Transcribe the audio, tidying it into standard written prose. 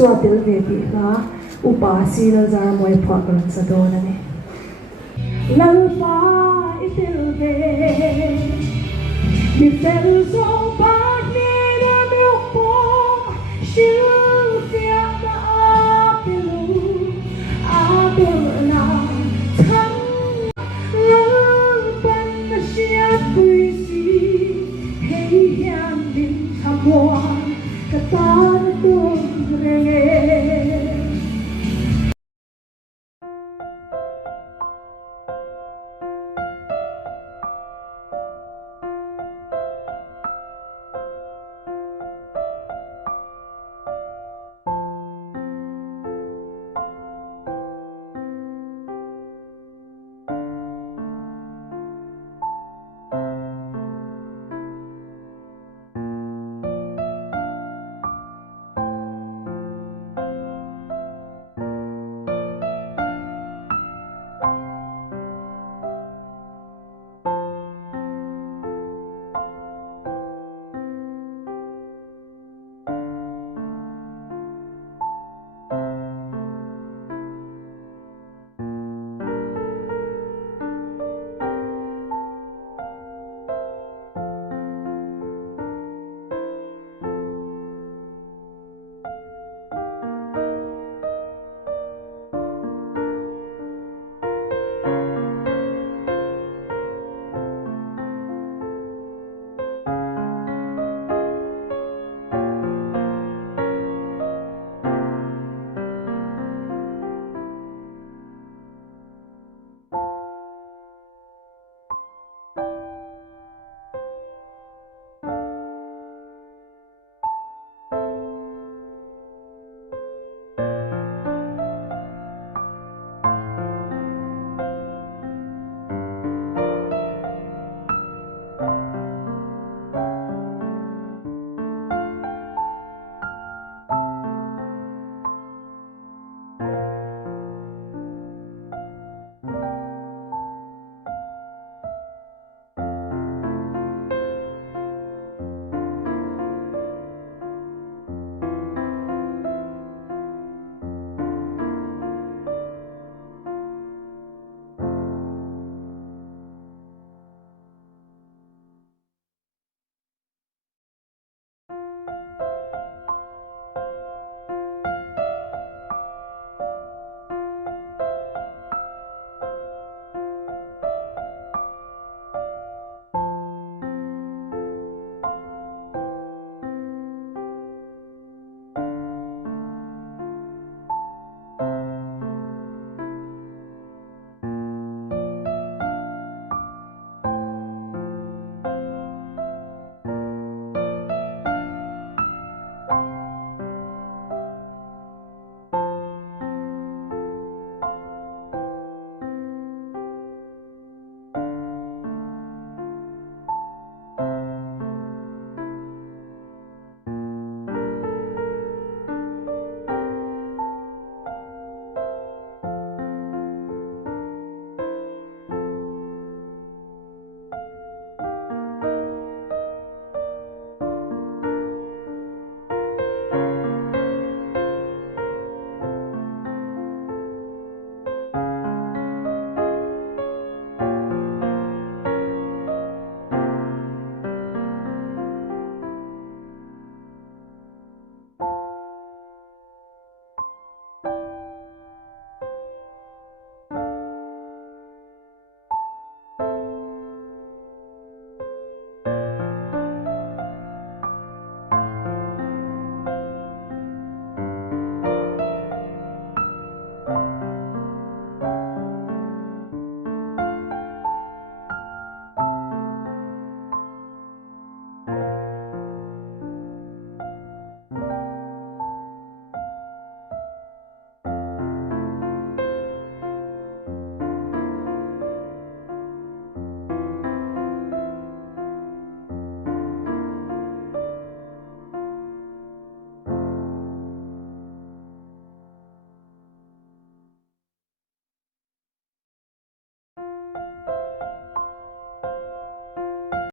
xua til ve ti ha upa si la zar moi phak ran sa do na ni lal fa itil ve mi fel so pa ni na mi po shil tia na apilu abul na tham lal ban na shia kui si hey yam din tham wa ka ta na tu reng